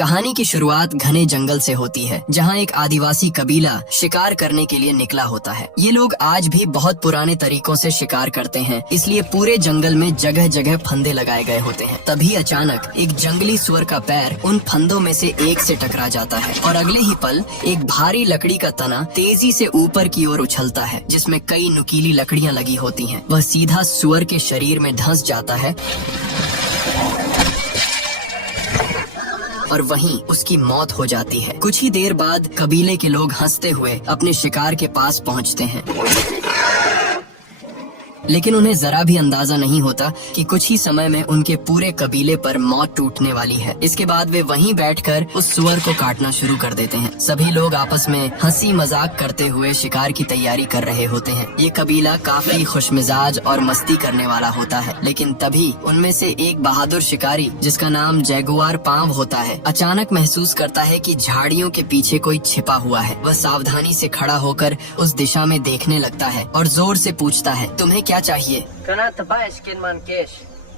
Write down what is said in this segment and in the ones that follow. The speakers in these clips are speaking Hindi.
कहानी की शुरुआत घने जंगल से होती है, जहाँ एक आदिवासी कबीला शिकार करने के लिए निकला होता है। ये लोग आज भी बहुत पुराने तरीकों से शिकार करते हैं, इसलिए पूरे जंगल में जगह जगह फंदे लगाए गए होते हैं। तभी अचानक एक जंगली सुअर का पैर उन फंदों में से एक से टकरा जाता है और अगले ही पल एक भारी लकड़ी का तना तेजी से ऊपर की ओर उछलता है, जिसमें कई नुकीली लकड़ियां लगी होती हैं। वह सीधा सुअर के शरीर में धंस जाता है और वहीं उसकी मौत हो जाती है। कुछ ही देर बाद कबीले के लोग हंसते हुए अपने शिकार के पास पहुंचते हैं, लेकिन उन्हें जरा भी अंदाजा नहीं होता कि कुछ ही समय में उनके पूरे कबीले पर मौत टूटने वाली है। इसके बाद वे वहीं बैठकर उस सुअर को काटना शुरू कर देते हैं। सभी लोग आपस में हंसी मजाक करते हुए शिकार की तैयारी कर रहे होते हैं। ये कबीला काफी खुशमिजाज और मस्ती करने वाला होता है, लेकिन तभी उनमें से एक बहादुर शिकारी, जिसका नाम जैगुआर पांव होता है, अचानक महसूस करता है कि झाड़ियों के पीछे कोई छिपा हुआ है। वह सावधानी से खड़ा होकर उस दिशा में देखने लगता है और जोर से पूछता है, तुम्हें क्या चाहिए?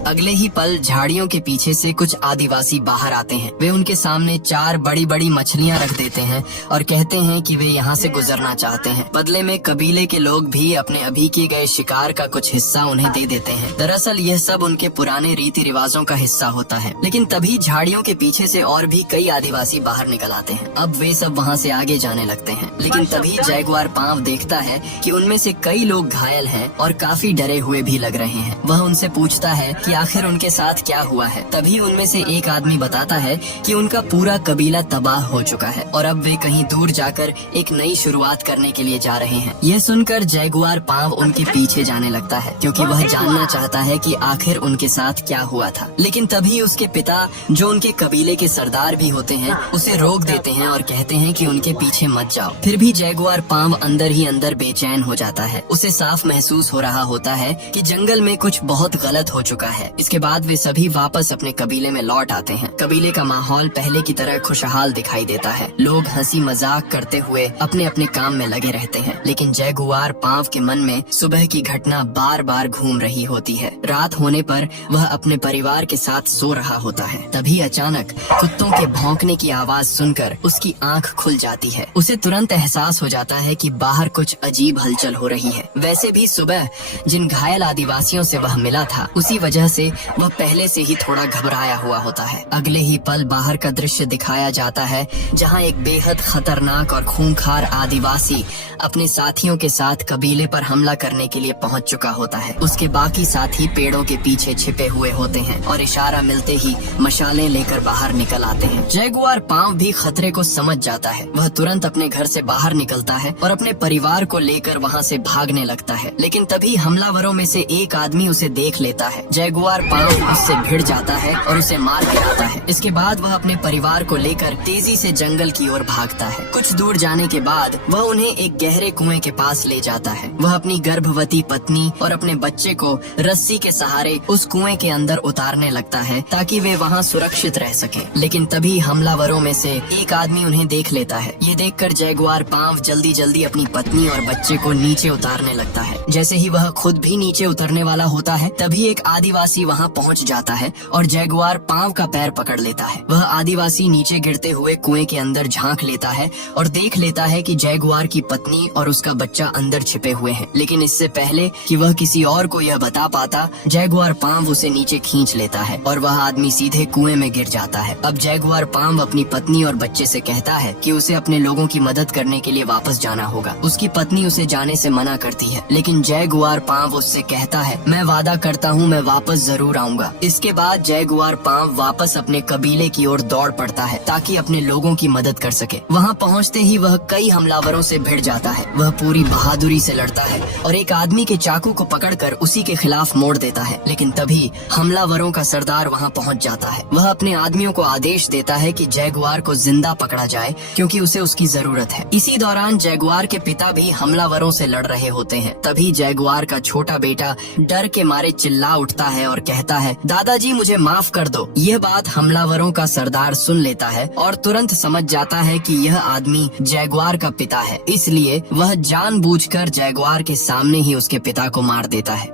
अगले ही पल झाड़ियों के पीछे से कुछ आदिवासी बाहर आते हैं। वे उनके सामने 4 बड़ी बड़ी मछलियां रख देते हैं और कहते हैं कि वे यहाँ से गुजरना चाहते हैं। बदले में कबीले के लोग भी अपने अभी किए गए शिकार का कुछ हिस्सा उन्हें दे देते हैं। दरअसल यह सब उनके पुराने रीति रिवाजों का हिस्सा होता है। लेकिन तभी झाड़ियों के पीछे से और भी कई आदिवासी बाहर निकल आते हैं। अब वे सब वहाँ से आगे जाने लगते हैं, लेकिन तभी जैगुआर पांव देखता है कि उनमें से कई लोग घायल हैं और काफी डरे हुए भी लग रहे हैं। वह उनसे पूछता है कि आखिर उनके साथ क्या हुआ है। तभी उनमें से एक आदमी बताता है कि उनका पूरा कबीला तबाह हो चुका है और अब वे कहीं दूर जाकर एक नई शुरुआत करने के लिए जा रहे हैं। यह सुनकर जैगुआर पांव उनके पीछे जाने लगता है, क्योंकि वह जानना चाहता है कि आखिर उनके साथ क्या हुआ था। लेकिन तभी उसके पिता, जो उनके कबीले के सरदार भी होते हैं, उसे रोक देते हैं और कहते हैं कि उनके पीछे मत जाओ। फिर भी जैगुआर पांव अंदर ही अंदर बेचैन हो जाता है। उसे साफ महसूस हो रहा होता है कि जंगल में कुछ बहुत गलत हो चुका है। इसके बाद वे सभी वापस अपने कबीले में लौट आते हैं। कबीले का माहौल पहले की तरह खुशहाल दिखाई देता है। लोग हंसी मजाक करते हुए अपने अपने काम में लगे रहते हैं, लेकिन जैगुआर पांव के मन में सुबह की घटना बार बार घूम रही होती है। रात होने पर वह अपने परिवार के साथ सो रहा होता है। तभी अचानक कुत्तों के भौंकने की आवाज सुनकर उसकी आंख खुल जाती है। उसे तुरंत एहसास हो जाता है कि बाहर कुछ अजीब हलचल हो रही है। वैसे भी सुबह जिन घायल आदिवासियों से वह मिला था, उसी वजह से वह पहले से ही थोड़ा घबराया हुआ होता है। अगले ही पल बाहर का दृश्य दिखाया जाता है, जहां एक बेहद खतरनाक और खूंखार आदिवासी अपने साथियों के साथ कबीले पर हमला करने के लिए पहुंच चुका होता है। उसके बाकी साथी पेड़ों के पीछे छिपे हुए होते हैं और इशारा मिलते ही मशालें लेकर बाहर निकल आते हैं। जैगुआर पांव भी खतरे को समझ जाता है। वह तुरंत अपने घर से बाहर निकलता है और अपने परिवार को लेकर वहां से भागने लगता है। लेकिन तभी हमलावरों में से एक आदमी उसे देख लेता है। जैगुआर पांव उससे भिड़ जाता है और उसे मार गिराता है। इसके बाद वह अपने परिवार को लेकर तेजी से जंगल की ओर भागता है। कुछ दूर जाने के बाद वह उन्हें एक गहरे कुएं के पास ले जाता है। वह अपनी गर्भवती पत्नी और अपने बच्चे को रस्सी के सहारे उस कुएं के अंदर उतारने लगता है, ताकि वे वहां सुरक्षित रह सके। लेकिन तभी हमलावरों में से एक आदमी उन्हें देख लेता है। ये देखकर जैगुआर पांव जल्दी जल्दी अपनी पत्नी और बच्चे को नीचे उतारने लगता है। जैसे ही वह खुद भी नीचे उतरने वाला होता है, तभी एक आदिवासी वहां पहुंच जाता है और जैगुआर पांव का पैर पकड़ लेता है। वह आदिवासी नीचे गिरते हुए कुएं के अंदर झांक लेता है और देख लेता है कि जैगुआर की पत्नी और उसका बच्चा अंदर छिपे हुए हैं। लेकिन इससे पहले कि वह किसी और को यह बता पाता, जैगुआर पांव उसे नीचे खींच लेता है और वह आदमी सीधे कुएं में गिर जाता है। अब जैगुआर पांव अपनी पत्नी और बच्चे से कहता है कि उसे अपने लोगों की मदद करने के लिए वापस जाना होगा। उसकी पत्नी उसे जाने से मना करती है, लेकिन जैगुआर पांव उससे कहता है, मैं वादा करता हूँ मैं वापस जरूर आऊंगा। इसके बाद जैगुआर पांव वापस अपने कबीले की ओर दौड़ पड़ता है, ताकि अपने लोगों की मदद कर सके। वहाँ पहुँचते ही वह कई हमलावरों से भिड़ जाता है। वह पूरी बहादुरी से लड़ता है और एक आदमी के चाकू को पकड़कर उसी के खिलाफ मोड़ देता है। लेकिन तभी हमलावरों का सरदार वहाँ पहुँच जाता है। वह अपने आदमियों को आदेश देता है कि जैगुआर को जिंदा पकड़ा जाए, क्योंकि उसे उसकी जरूरत है। इसी दौरान जैगुआर के पिता भी हमलावरों से लड़ रहे होते हैं। तभी जैगुआर का छोटा बेटा डर के मारे चिल्ला उठता है और कहता है, दादाजी मुझे माफ कर दो। यह बात हमलावरों का सरदार सुन लेता है और तुरंत समझ जाता है कि यह आदमी जैगुआर का पिता है, इसलिए वह जानबूझकर जैगुआर के सामने ही उसके पिता को मार देता है।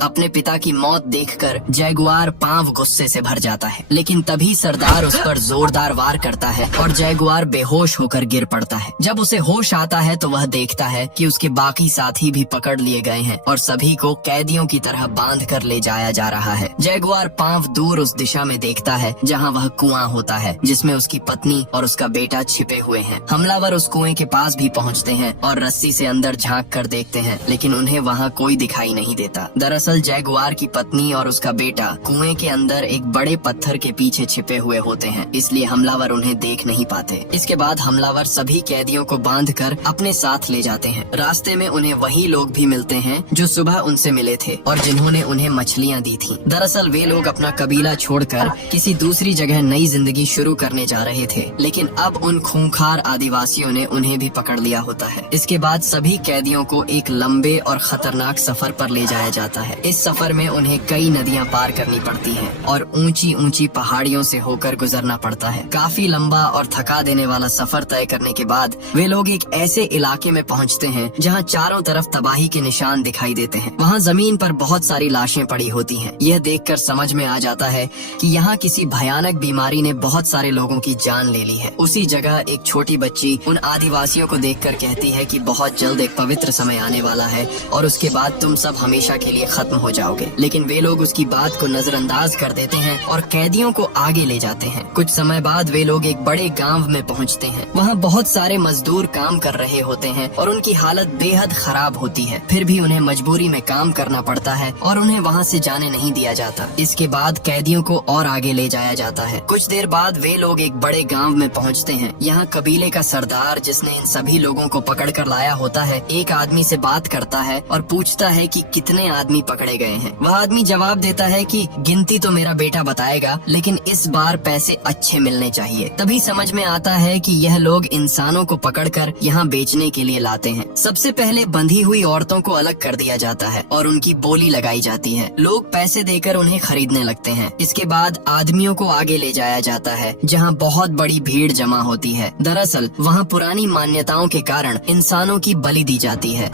अपने पिता की मौत देखकर जैगुआर पांव गुस्से से भर जाता है, लेकिन तभी सरदार उस पर जोरदार वार करता है और जैगुआर बेहोश होकर गिर पड़ता है। जब उसे होश आता है तो वह देखता है कि उसके बाकी साथी भी पकड़ लिए गए हैं और सभी को कैदियों की तरह बांध कर ले जाया जा रहा है। जैगुआर पांव दूर उस दिशा में देखता है जहाँ वह कुआं होता है जिसमें उसकी पत्नी और उसका बेटा छिपे हुए हैं। हमलावर उस कुएं के पास भी पहुँचते हैं और रस्सी से अंदर झांक कर देखते हैं, लेकिन उन्हें वहाँ कोई दिखाई नहीं देता। दरअसल जैगुआर की पत्नी और उसका बेटा कुएं के अंदर एक बड़े पत्थर के पीछे छिपे हुए होते हैं, इसलिए हमलावर उन्हें देख नहीं पाते। इसके बाद हमलावर सभी कैदियों को बांधकर अपने साथ ले जाते हैं। रास्ते में उन्हें वही लोग भी मिलते हैं जो सुबह उनसे मिले थे और जिन्होंने उन्हें मछलियाँ दी थी। दरअसल वे लोग अपना कबीला छोड़कर किसी दूसरी जगह नई जिंदगी शुरू करने जा रहे थे, लेकिन अब उन खूंखार आदिवासियों ने उन्हें भी पकड़ लिया होता है। इसके बाद सभी कैदियों को एक लंबे और खतरनाक सफर पर ले जाया जाता है। इस सफर में उन्हें कई नदियां पार करनी पड़ती हैं और ऊंची ऊंची पहाड़ियों से होकर गुजरना पड़ता है। काफी लंबा और थका देने वाला सफर तय करने के बाद वे लोग एक ऐसे इलाके में पहुंचते हैं जहां चारों तरफ तबाही के निशान दिखाई देते हैं। वहां जमीन पर बहुत सारी लाशें पड़ी होती हैं। यह देखकर समझ में आ जाता है कि यहाँ किसी भयानक बीमारी ने बहुत सारे लोगों की जान ले ली है। उसी जगह एक छोटी बच्ची उन आदिवासियों को देखकर कहती है कि बहुत जल्द एक पवित्र समय आने वाला है और उसके बाद तुम सब हमेशा के लिए खत्म हो जाओगे। लेकिन वे लोग उसकी बात को नजरअंदाज कर देते हैं और कैदियों को आगे ले जाते हैं। कुछ समय बाद वे लोग एक बड़े गांव में पहुंचते हैं। वहां बहुत सारे मजदूर काम कर रहे होते हैं और उनकी हालत बेहद खराब होती है, फिर भी उन्हें मजबूरी में काम करना पड़ता है और उन्हें वहां से जाने नहीं दिया जाता। इसके बाद कैदियों को और आगे ले जाया जाता है। कुछ देर बाद वे लोग एक बड़े गांव में पहुंचते हैं। यहाँ कबीले का सरदार, जिसने इन सभी लोगों को पकड़ कर लाया होता है, एक आदमी से बात करता है और पूछता है कि कितने आदमी पकड़े गए हैं। वह आदमी जवाब देता है कि गिनती तो मेरा बेटा बताएगा, लेकिन इस बार पैसे अच्छे मिलने चाहिए। तभी समझ में आता है कि यह लोग इंसानों को पकड़कर यहाँ बेचने के लिए लाते हैं। सबसे पहले बंधी हुई औरतों को अलग कर दिया जाता है और उनकी बोली लगाई जाती है। लोग पैसे देकर उन्हें खरीदने लगते हैं। इसके बाद आदमियों को आगे ले जाया जाता है जहाँ बहुत बड़ी भीड़ जमा होती है। दरअसल वहाँ पुरानी मान्यताओं के कारण इंसानों की बलि दी जाती है।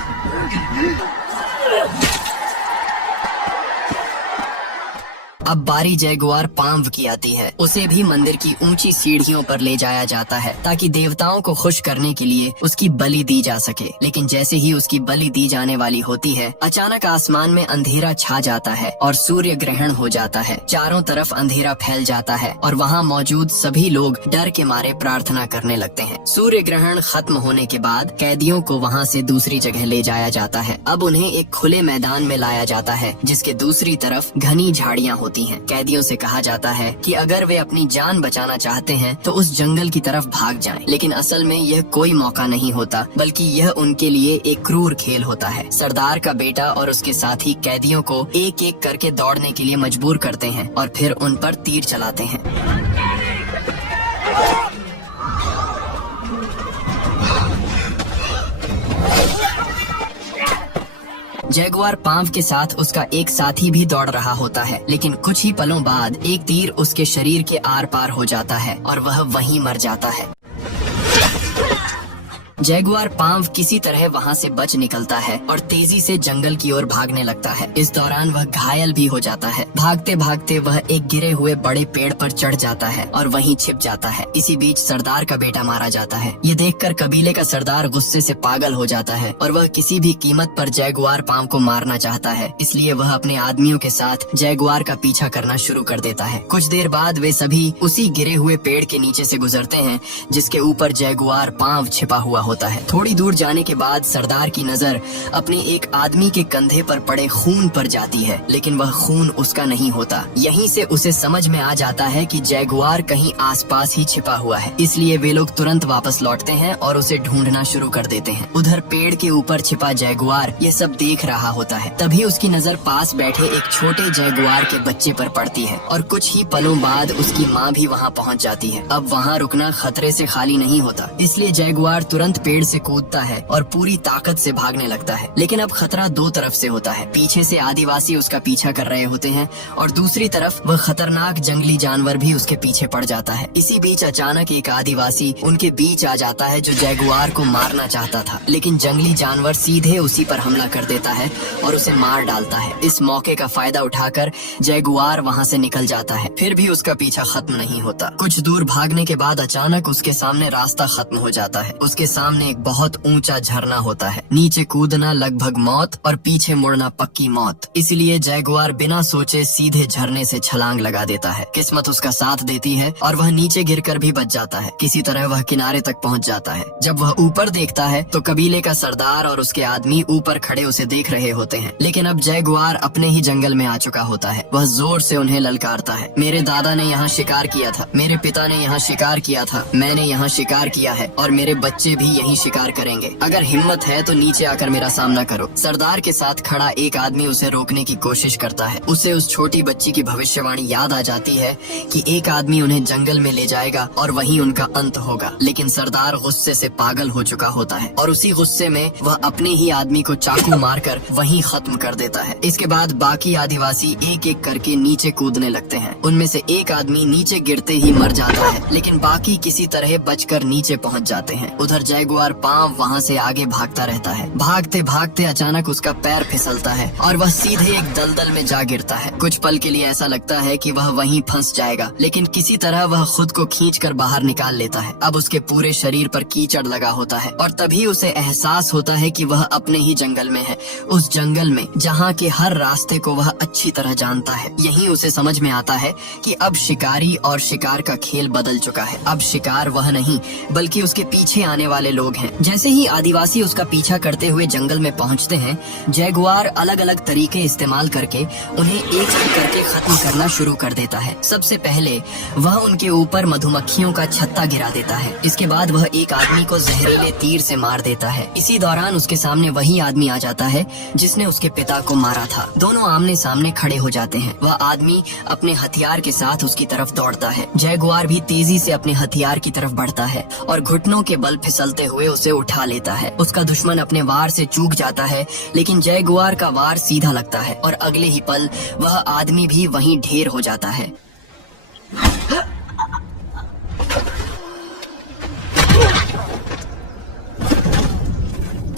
अब बारी जैगुआर पांव की आती है। उसे भी मंदिर की ऊंची सीढ़ियों पर ले जाया जाता है ताकि देवताओं को खुश करने के लिए उसकी बलि दी जा सके। लेकिन जैसे ही उसकी बलि दी जाने वाली होती है, अचानक आसमान में अंधेरा छा जाता है और सूर्य ग्रहण हो जाता है। चारों तरफ अंधेरा फैल जाता है और वहाँ मौजूद सभी लोग डर के मारे प्रार्थना करने लगते हैं। सूर्य ग्रहण खत्म होने के बाद कैदियों को वहाँ से दूसरी जगह ले जाया जाता है। अब उन्हें एक खुले मैदान में लाया जाता है जिसके दूसरी तरफ घनी झाड़ियाँ होती हैं। कैदियों से कहा जाता है कि अगर वे अपनी जान बचाना चाहते हैं तो उस जंगल की तरफ भाग जाएं। लेकिन असल में यह कोई मौका नहीं होता, बल्कि यह उनके लिए एक क्रूर खेल होता है। सरदार का बेटा और उसके साथी कैदियों को एक एक करके दौड़ने के लिए मजबूर करते हैं और फिर उन पर तीर चलाते हैं। जैगुआर पांव के साथ उसका एक साथी भी दौड़ रहा होता है, लेकिन कुछ ही पलों बाद एक तीर उसके शरीर के आर पार हो जाता है और वह वहीं मर जाता है। जैगुआर पांव किसी तरह वहाँ से बच निकलता है और तेजी से जंगल की ओर भागने लगता है। इस दौरान वह घायल भी हो जाता है। भागते भागते वह एक गिरे हुए बड़े पेड़ पर चढ़ जाता है और वहीं छिप जाता है। इसी बीच सरदार का बेटा मारा जाता है। ये देखकर कबीले का सरदार गुस्से से पागल हो जाता है और वह किसी भी कीमत पर जैगुआर पांव को मारना चाहता है। इसलिए वह अपने आदमियों के साथ जैगुआर का पीछा करना शुरू कर देता है। कुछ देर बाद वे सभी उसी गिरे हुए पेड़ के नीचे से गुजरते हैं जिसके ऊपर जैगुआर पांव छिपा हुआ होता है। थोड़ी दूर जाने के बाद सरदार की नजर अपने एक आदमी के कंधे पर पड़े खून पर जाती है, लेकिन वह खून उसका नहीं होता। यहीं से उसे समझ में आ जाता है कि जैगुआर कहीं आसपास ही छिपा हुआ है। इसलिए वे लोग तुरंत वापस लौटते हैं और उसे ढूंढना शुरू कर देते हैं। उधर पेड़ के ऊपर छिपा जैगुआर ये सब देख रहा होता है। तभी उसकी नजर पास बैठे एक छोटे जैगुआर के बच्चे पर पड़ती है और कुछ ही पलों बाद उसकी माँ भी वहाँ पहुँच जाती है। अब वहाँ रुकना खतरे से खाली नहीं होता, इसलिए जैगुआर तुरंत तुरंत पेड़ से कूदता है और पूरी ताकत से भागने लगता है। लेकिन अब खतरा दो तरफ से होता है। पीछे से आदिवासी उसका पीछा कर रहे होते हैं और दूसरी तरफ वह खतरनाक जंगली जानवर भी उसके पीछे पड़ जाता है। इसी बीच अचानक एक आदिवासी उनके बीच आ जाता है जो जैगुआर को मारना चाहता था, लेकिन जंगली जानवर सीधे उसी पर हमला कर देता है और उसे मार डालता है। इस मौके का फायदा उठाकर जैगुआर वहाँ से निकल जाता है। फिर भी उसका पीछा खत्म नहीं होता। कुछ दूर भागने के बाद अचानक उसके सामने रास्ता खत्म हो जाता है। उसके सामने एक बहुत ऊंचा झरना होता है। नीचे कूदना लगभग मौत और पीछे मुड़ना पक्की मौत। इसलिए जैगुआर बिना सोचे सीधे झरने से छलांग लगा देता है। किस्मत उसका साथ देती है और वह नीचे गिरकर भी बच जाता है। किसी तरह वह किनारे तक पहुंच जाता है। जब वह ऊपर देखता है तो कबीले का सरदार और उसके आदमी ऊपर खड़े उसे देख रहे होते हैं। लेकिन अब जैगुआर अपने ही जंगल में आ चुका होता है। वह जोर से उन्हें ललकारता है। मेरे दादा ने यहाँ शिकार किया था, मेरे पिता ने यहाँ शिकार किया था, मैंने यहाँ शिकार किया है और मेरे बच्चे भी यही शिकार करेंगे। अगर हिम्मत है तो नीचे आकर मेरा सामना करो। सरदार के साथ खड़ा एक आदमी उसे रोकने की कोशिश करता है। उसे उस छोटी बच्ची की भविष्यवाणी याद आ जाती है कि एक आदमी उन्हें जंगल में ले जाएगा और वहीं उनका अंत होगा। लेकिन सरदार गुस्से से पागल हो चुका होता है और उसी गुस्से में वह अपने ही आदमी को चाकू मारकर वहीं खत्म कर देता है। इसके बाद बाकी आदिवासी एक एक करके नीचे कूदने लगते हैं। उनमें से एक आदमी नीचे गिरते ही मर जाता है, लेकिन बाकी किसी तरह बचकर नीचे पहुंच जाते हैं। उधर जैगुआर पांव वहां से आगे भागता रहता है। भागते भागते अचानक उसका पैर फिसलता है और वह सीधे एक दलदल में जा गिरता है। कुछ पल के लिए ऐसा लगता है कि वह वहीं फंस जाएगा, लेकिन किसी तरह वह खुद को खींचकर बाहर निकाल लेता है। अब उसके पूरे शरीर पर कीचड़ लगा होता है और तभी उसे एहसास होता है कि वह अपने ही जंगल में है। उस जंगल में जहाँ के हर रास्ते को वह अच्छी तरह जानता है। यही उसे समझ में आता है कि अब शिकारी और शिकार का खेल बदल चुका है। अब शिकार वह नहीं बल्कि उसके पीछे आने वाले लोग हैं। जैसे ही आदिवासी उसका पीछा करते हुए जंगल में पहुंचते हैं, जैगुआर अलग अलग तरीके इस्तेमाल करके उन्हें एक एक करके खत्म करना शुरू कर देता है। सबसे पहले वह उनके ऊपर मधुमक्खियों का छत्ता गिरा देता है। इसके बाद वह एक आदमी को जहरीले तीर से मार देता है। इसी दौरान उसके सामने वही आदमी आ जाता है जिसने उसके पिता को मारा था। दोनों आमने सामने खड़े हो जाते हैं। वह आदमी अपने हथियार के साथ उसकी तरफ दौड़ता है। जैगुआर भी तेजी से अपने हथियार की तरफ बढ़ता है और घुटनों के बल फिसलते हुए उसे उठा लेता है। उसका दुश्मन अपने वार से चूक जाता है, लेकिन जैगुआर का वार सीधा लगता है और अगले ही पल वह आदमी भी वहीं ढेर हो जाता है।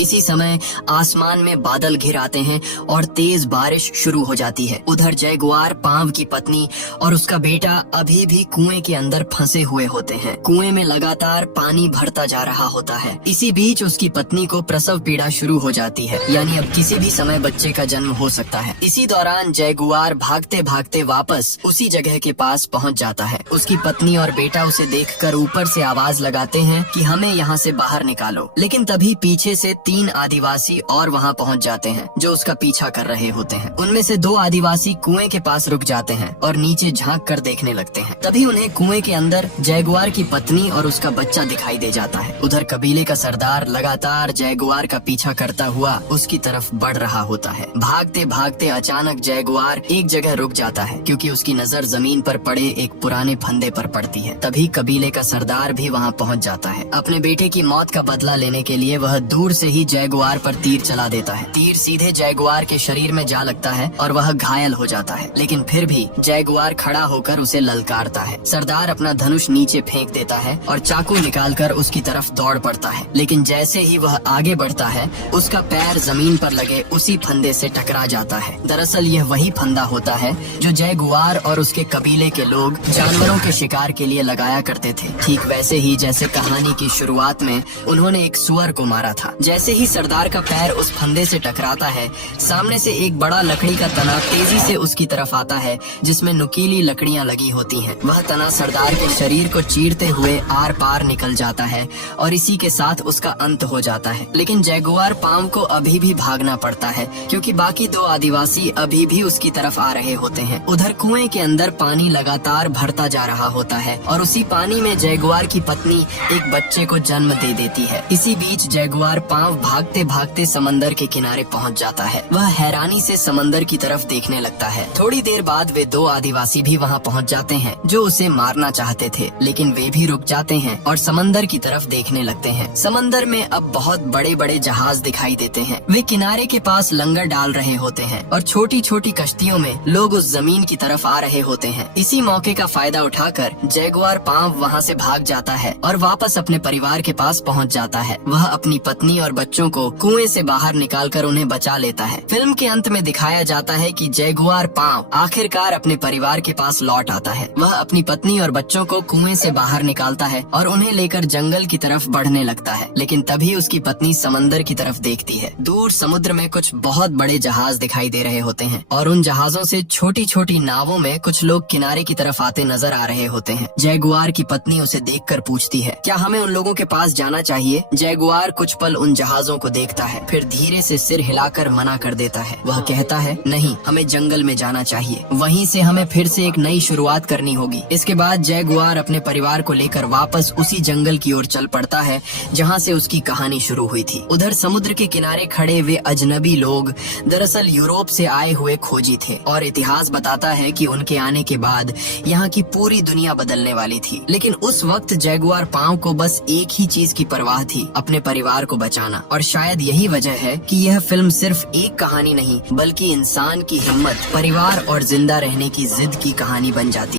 इसी समय आसमान में बादल घिर आते हैं और तेज बारिश शुरू हो जाती है। उधर जैगुआर पांव की पत्नी और उसका बेटा अभी भी कुएं के अंदर फंसे हुए होते हैं। कुएं में लगातार पानी भरता जा रहा होता है। इसी बीच उसकी पत्नी को प्रसव पीड़ा शुरू हो जाती है, यानी अब किसी भी समय बच्चे का जन्म हो सकता है। इसी दौरान जैगुआर भागते भागते वापस उसी जगह के पास पहुंच जाता है। उसकी पत्नी और बेटा उसे देखकर ऊपर से आवाज लगाते हैं कि हमें यहाँ से बाहर निकालो। लेकिन तभी पीछे से 3 आदिवासी और वहाँ पहुँच जाते हैं जो उसका पीछा कर रहे होते हैं। उनमें से 2 आदिवासी कुएं के पास रुक जाते हैं और नीचे झांक कर देखने लगते हैं। तभी उन्हें कुएं के अंदर जैगुआर की पत्नी और उसका बच्चा दिखाई दे जाता है। उधर कबीले का सरदार लगातार जैगुआर का पीछा करता हुआ उसकी तरफ बढ़ रहा होता है। भागते भागते अचानक जैगुआर एक जगह रुक जाता है क्योंकि उसकी नजर जमीन पर पड़े एक पुराने फंदे पर पड़ती है। तभी कबीले का सरदार भी वहाँ पहुँच जाता है। अपने बेटे की मौत का बदला लेने के लिए वह दूर से ही जैगुआर पर तीर चला देता है। तीर सीधे जैगुआर के शरीर में जा लगता है और वह घायल हो जाता है, लेकिन फिर भी जैगुआर खड़ा होकर उसे ललकारता है। सरदार अपना धनुष नीचे फेंक देता है और चाकू निकालकर उसकी तरफ दौड़ पड़ता है, लेकिन जैसे ही वह आगे बढ़ता है उसका पैर जमीन पर लगे उसी फंदे से टकरा जाता है। दरअसल यह वही फंदा होता है जो जैगुआर और उसके कबीले के लोग जानवरों के शिकार के लिए लगाया करते थे। ठीक वैसे ही जैसे कहानी की शुरुआत में उन्होंने एक सुअर को मारा था। जैसे ही सरदार का पैर उस फंदे से टकराता है, सामने से एक बड़ा लकड़ी का तना तेजी से उसकी तरफ आता है जिसमें नुकीली लकड़ियां लगी होती हैं। वह तना सरदार के शरीर को चीरते हुए आर पार निकल जाता है और इसी के साथ उसका अंत हो जाता है। लेकिन जैगुआर पांव को अभी भी भागना पड़ता है क्योंकि बाकी 2 आदिवासी अभी भी उसकी तरफ आ रहे होते हैं। उधर कुएं के अंदर पानी लगातार भरता जा रहा होता है और उसी पानी में जैगुआर की पत्नी एक बच्चे को जन्म दे देती है। इसी बीच जैगुआर पांव भागते भागते समंदर के किनारे पहुंच जाता है। वह हैरानी से समंदर की तरफ देखने लगता है। थोड़ी देर बाद वे दो आदिवासी भी वहां पहुंच जाते हैं जो उसे मारना चाहते थे, लेकिन वे भी रुक जाते हैं और समंदर की तरफ देखने लगते हैं। समंदर में अब बहुत बड़े बड़े जहाज दिखाई देते हैं। वे किनारे के पास लंगर डाल रहे होते हैं और छोटी छोटी कश्तियों में लोग उस जमीन की तरफ आ रहे होते हैं। इसी मौके का फायदा उठाकर जैगुआर पांव वहां से भाग जाता है और वापस अपने परिवार के पास पहुंच जाता है। वह अपनी पत्नी और बच्चों को कुएं से बाहर निकालकर उन्हें बचा लेता है। फिल्म के अंत में दिखाया जाता है कि जैगुआर पांव आखिरकार अपने परिवार के पास लौट आता है। वह अपनी पत्नी और बच्चों को कुएं से बाहर निकालता है और उन्हें लेकर जंगल की तरफ बढ़ने लगता है, लेकिन तभी उसकी पत्नी समंदर की तरफ देखती है। दूर समुद्र में कुछ बहुत बड़े जहाज दिखाई दे रहे होते हैं और उन जहाजों से छोटी छोटी नावों में कुछ लोग किनारे की तरफ आते नजर आ रहे होते हैं। जैगुआर की पत्नी उसे देखकर पूछती है, क्या हमें उन लोगों के पास जाना चाहिए? जैगुआर कुछ पल उन जहाजों को देखता है, फिर धीरे से सिर हिलाकर मना कर देता है। वह कहता है, नहीं, हमें जंगल में जाना चाहिए, वहीं से हमें फिर से एक नई शुरुआत करनी होगी। इसके बाद जैगुआर अपने परिवार को लेकर वापस उसी जंगल की ओर चल पड़ता है जहाँ से उसकी कहानी शुरू हुई थी। उधर समुद्र के किनारे खड़े वे अजनबी लोग दरअसल यूरोप से आए हुए खोजी थे और इतिहास बताता है कि उनके आने के बाद यहाँ की पूरी दुनिया बदलने वाली थी। लेकिन उस वक्त जैगुआर पांव को बस एक ही चीज की परवाह थी, अपने परिवार को बचाना। और शायद यही वजह है कि यह फिल्म सिर्फ एक कहानी नहीं बल्कि इंसान की हिम्मत, परिवार और जिंदा रहने की जिद की कहानी बन जाती है।